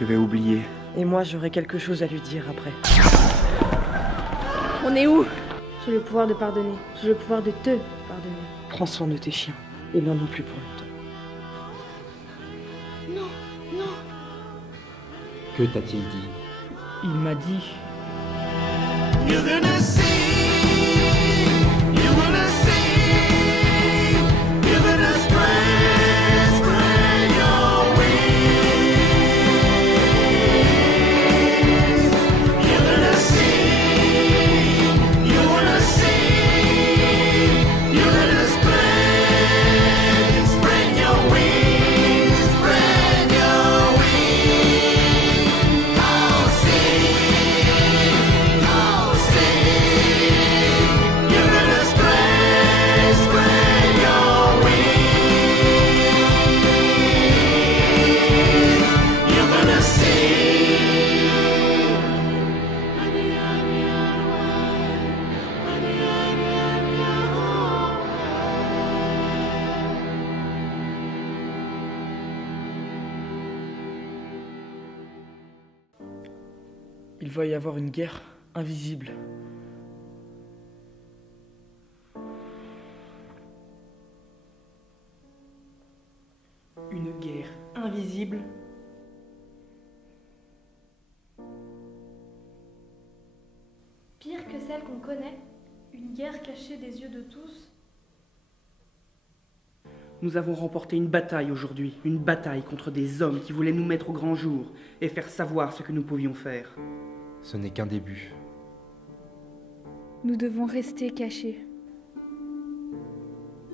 Je vais oublier. Et moi, j'aurai quelque chose à lui dire après. On est où? J'ai le pouvoir de pardonner. J'ai le pouvoir de te pardonner. Prends soin de tes chiens. Et n'en ont plus pour longtemps. Non, non. Que t'a-t-il dit? Il m'a dit... You're gonna see, you're gonna see, you're gonna spread, spread your wings. You're gonna see, you're gonna see, you're gonna spread, spread your wings, spread your wings. Oh, see. Il va y avoir une guerre invisible. Une guerre invisible. Pire que celle qu'on connaît, une guerre cachée des yeux de tous. Nous avons remporté une bataille aujourd'hui, une bataille contre des hommes qui voulaient nous mettre au grand jour et faire savoir ce que nous pouvions faire. Ce n'est qu'un début. Nous devons rester cachés.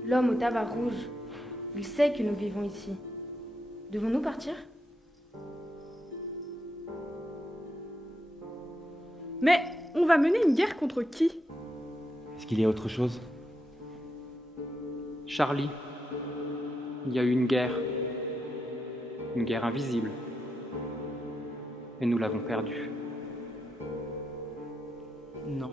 L'homme au tabac rouge, il sait que nous vivons ici. Devons-nous partir? Mais on va mener une guerre contre qui? Est-ce qu'il y a autre chose? Charlie, il y a eu une guerre invisible. Et nous l'avons perdue. Non.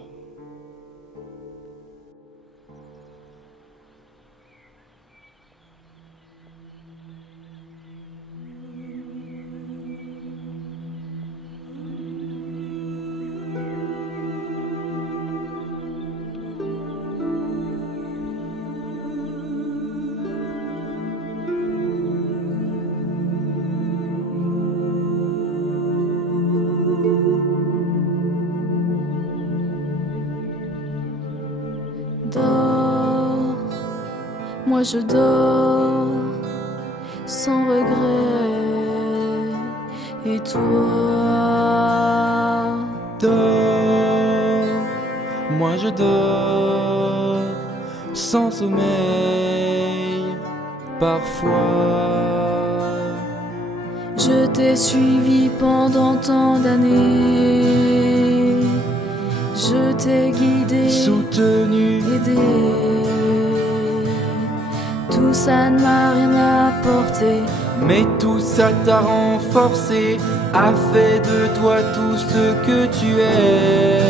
Dors, moi je dors sans regret. Et toi? Dors, moi je dors sans sommeil. Parfois, je t'ai suivi pendant tant d'années. Je t'ai guidé, soutenu, aidé. Tout ça ne m'a rien apporté. Mais tout ça t'a renforcé, a fait de toi tout ce que tu es.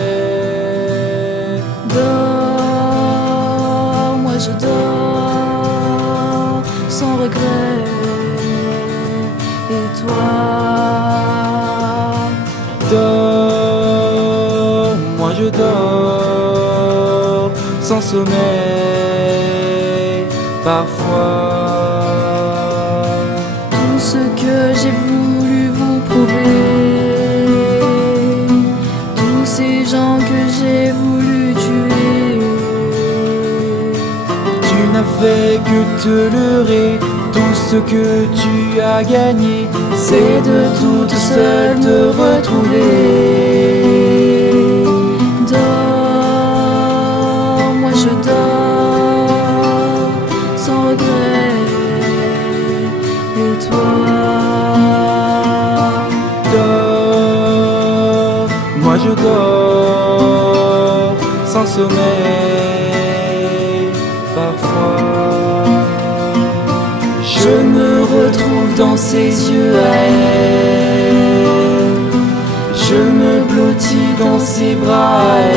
Dors, moi je dors sans regret. Et toi? Dors, moi je dors sans sommeil. Parfois, tout ce que j'ai voulu vous prouver, tous ces gens que j'ai voulu tuer, tu n'as fait que te leurrer. Tout ce que tu as gagné, c'est de toute seule te retrouver. Dors, moi je dors sans regret. Et toi? Dors, moi je dors sans sommeil. Parfois, je me retrouve dans ses yeux à elle. Je me blottis dans ses bras à elle.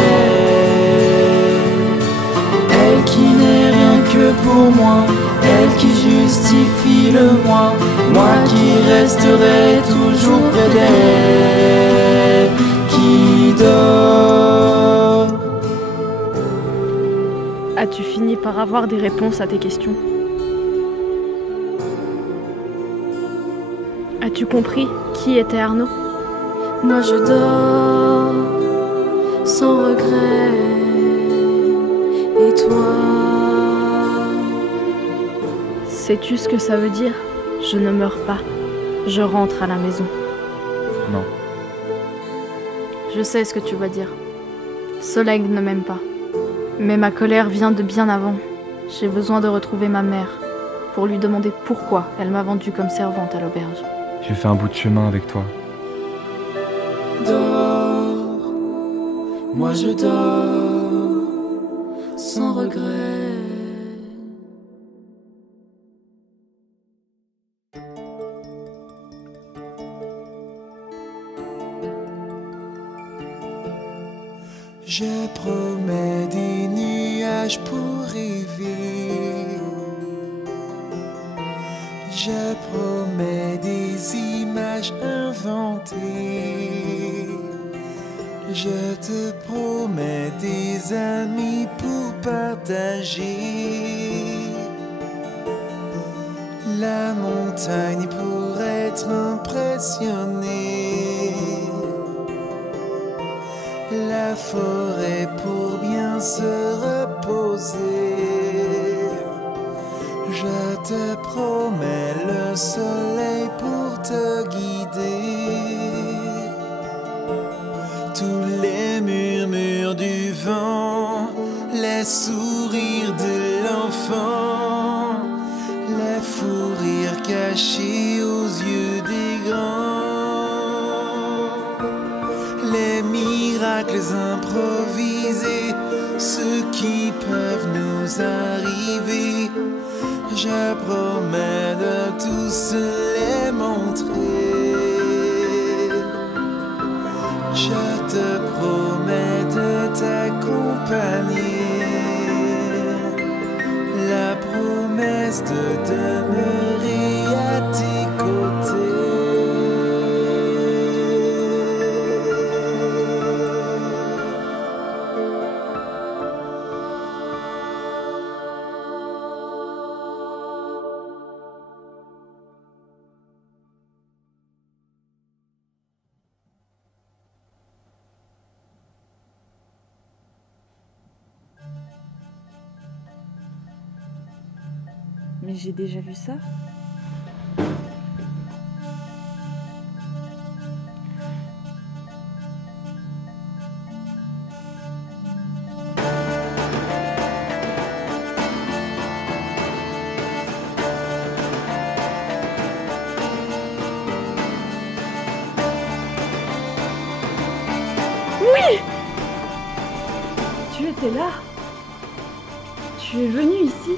Elle qui n'est rien que pour moi, elle qui justifie le moi, moi qui resterai toujours près d'elle, qui dort. As-tu fini par avoir des réponses à tes questions? As-tu compris qui était Arnaud? Moi je dors sans regret. Et toi? Sais-tu ce que ça veut dire? Je ne meurs pas. Je rentre à la maison. Non. Je sais ce que tu vas dire. Solègue ne m'aime pas. Mais ma colère vient de bien avant. J'ai besoin de retrouver ma mère pour lui demander pourquoi elle m'a vendue comme servante à l'auberge. J'ai fait un bout de chemin avec toi. Dors, moi je dors Sans regret. Je promets des nuages pour rêver. Je promets des images inventées. Je te promets des amis pour partager. La montagne pour être impressionné. La forêt pour bien se reposer. Je te promets le soleil pour te guider. Tous les murmures du vent, les sourires de l'enfant, les fous rires cachés aux yeux des grands, les miracles improvisés, ceux qui peuvent nous arriver. Je promets de tous les montrer. Je te promets de t'accompagner. La promesse de demeurer à tes côtés. Mais j'ai déjà vu ça. Oui! Tu étais là. Tu es venu ici.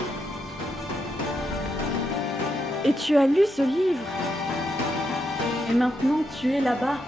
Et tu as lu ce livre. Et maintenant tu es là-bas.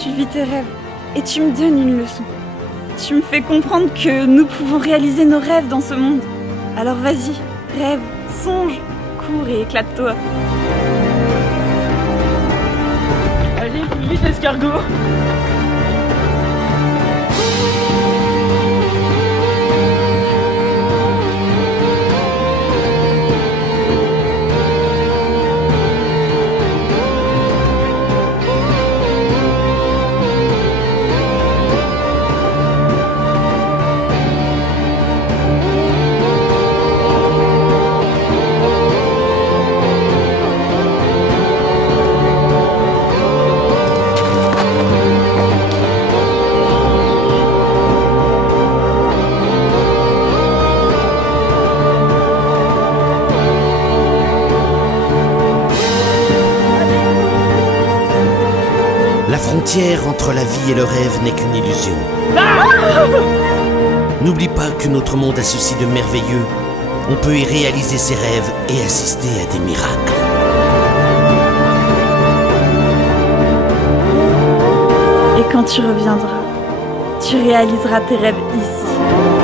Tu vis tes rêves et tu me donnes une leçon. Tu me fais comprendre que nous pouvons réaliser nos rêves dans ce monde. Alors vas-y, rêve, songe, cours et éclate-toi. Allez, plus vite, escargot! frontière entre la vie et le rêve n'est qu'une illusion. N'oublie pas que notre monde a ceci de merveilleux. On peut y réaliser ses rêves et assister à des miracles. Et quand tu reviendras, tu réaliseras tes rêves ici.